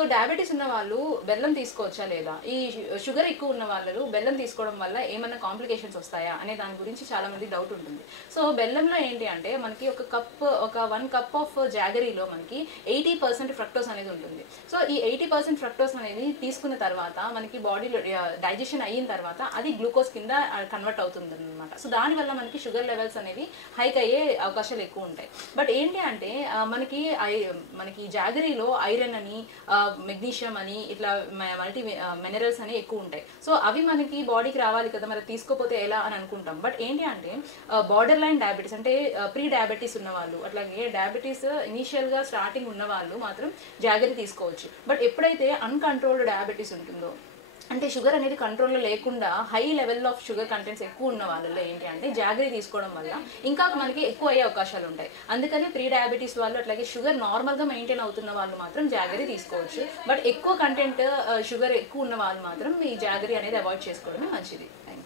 So diabetes ఉన్న వాళ్ళు బెల్లం తీసుకోవచ్చా లేదా, ఈ షుగర్ ఎక్కువ ఉన్న వాళ్ళు బెల్లం తీసుకోవడం వల్ల ఏమైనా కాంప్లికేషన్స్ వస్తాయా అనే దాని గురించి చాలా మంది డౌట్ ఉంటుంది. సో బెల్లంలో ఏంటి అంటే మనకి ఒక 1 కప్ ఆఫ్ జాగరీలో మనకి 80% ఫ్రక్టోస్ అనేది ఉంటుంది. సో ఈ 80% ఫ్రక్టోస్ అనేది తీసుకున్న తర్వాత మనకి బాడీలో డైజెషన్ అయిన తర్వాత అది గ్లూకోజ్ కింద కన్వర్ట్ అవుతుంది అనమాట. సో దానివల్ల మనకి షుగర్ లెవెల్స్ అనేవి హైక్ అయ్యే అవకాశాలు ఎక్కువ ఉంటాయి. బట్ ఏంటి అంటే మనకి జాగరీలో ఐరన్ అని మెగ్నీషియం అని ఇట్లా మల్టీ మినరల్స్ అని ఎక్కువ ఉంటాయి. సో అవి మనకి బాడీకి రావాలి కదా, మరి తీసుకోపోతే ఎలా అని అనుకుంటాం. బట్ ఏంటి అంటే బార్డర్ లైన్ డయాబెటీస్ అంటే ప్రీ డయాబెటీస్ ఉన్న వాళ్ళు, అట్లాగే డయాబెటీస్ ఇనీషియల్ గా స్టార్టింగ్ ఉన్న వాళ్ళు మాత్రం జాగరీ తీసుకోవచ్చు. బట్ ఎప్పుడైతే అన్కంట్రోల్డ్ డయాబెటీస్ ఉంటుందో, అంటే షుగర్ అనేది కంట్రోల్లో లేకుండా high level of sugar contents ఎక్కువ ఉన్న వాళ్ళలో ఏంటి అంటే జాగరీ తీసుకోవడం వల్ల ఇంకా మనకి ఎక్కువ అయ్యే అవకాశాలు ఉంటాయి. అందుకని ప్రీ డయాబెటీస్ వాళ్ళు అట్లాగే షుగర్ నార్మల్గా మెయింటైన్ అవుతున్న వాళ్ళు మాత్రం జాగరీ తీసుకోవచ్చు. బట్ ఎక్కువ కంటెంట్ షుగర్ ఎక్కువ ఉన్న వాళ్ళు మాత్రం ఈ జాగరీ అనేది అవాయిడ్ చేసుకోవడమే మంచిది. Thank you.